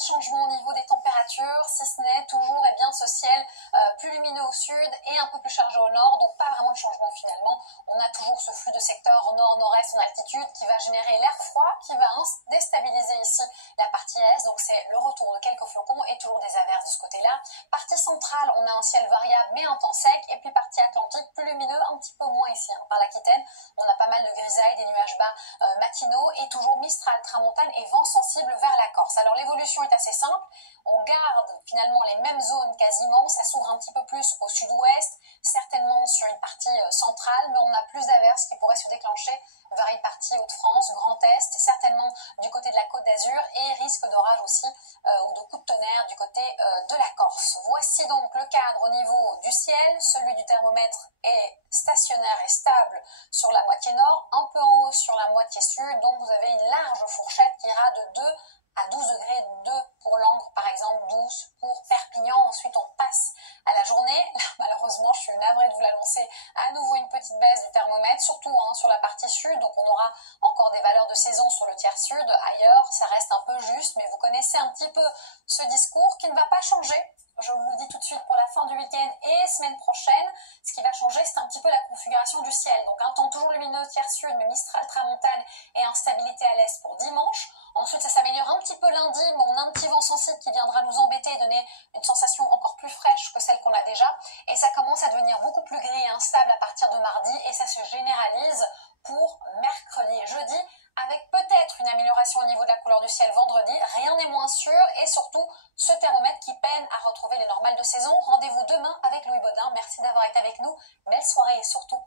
de changement au niveau des températures, si ce n'est toujours ce ciel plus lumineux au sud et un peu plus chargé au nord, donc pas vraiment de changement finalement. On a toujours ce flux de secteurs nord-nord-est en altitude qui va générer l'air froid, qui va déstabiliser ici la partie est, donc c'est le retour de quelques flocons et toujours des averses de ce côté-là. Partie centrale, on a un ciel variable mais un temps sec, et puis partie atlantique, plus lumineux, un petit peu moins ici, par l'Aquitaine. On a pas mal de grisailles, des nuages bas matinaux et toujours Mistral, tramontane et vent sensible vers la Corse. Alors l'évolution est assez simple, on garde finalement les mêmes zones quasiment, ça s'ouvre un petit peu plus au sud-ouest, certainement sur une partie centrale, mais on a plus d'averses qui pourraient se déclencher vers une partie Hauts-de-France, Grand Est, certainement du côté de la Côte d'Azur, et risque d'orage aussi ou de coups de tonnerre du côté de la Corse. Voici donc le cadre au niveau du ciel, celui du thermomètre est stationnaire et stable sur la moitié nord, un peu en haut sur la moitié sud, donc vous avez une large fourchette qui ira de 2 à 12 degrés, 2 pour Langres par exemple, 12 pour Perpignan. Ensuite on passe à la journée. Là malheureusement je suis navrée de vous l'annoncer, à nouveau une petite baisse du thermomètre, surtout sur la partie sud, donc on aura encore des valeurs de saison sur le tiers sud. Ailleurs ça reste un peu juste, mais vous connaissez un petit peu ce discours qui ne va pas changer. Je vous le dis tout de suite pour la fin du week-end et semaine prochaine. Ce qui va changer, c'est un petit peu la configuration du ciel. Donc un temps toujours lumineux tiers sud, mais Mistral, tramontane et instabilité à l'est pour dimanche. Ensuite, ça s'améliore un petit peu lundi, mais on a un petit vent sensible qui viendra nous embêter et donner une sensation encore plus fraîche que celle qu'on a déjà. Et ça commence à devenir beaucoup plus gris et instable à partir de mardi, et ça se généralise pour mercredi et jeudi, avec peut-être une amélioration au niveau de la couleur du ciel vendredi. Rien n'est moins sûr, et surtout ce thermomètre qui peine à retrouver les normales de saison. Rendez-vous demain avec Louis Baudin. Merci d'avoir été avec nous. Belle soirée et surtout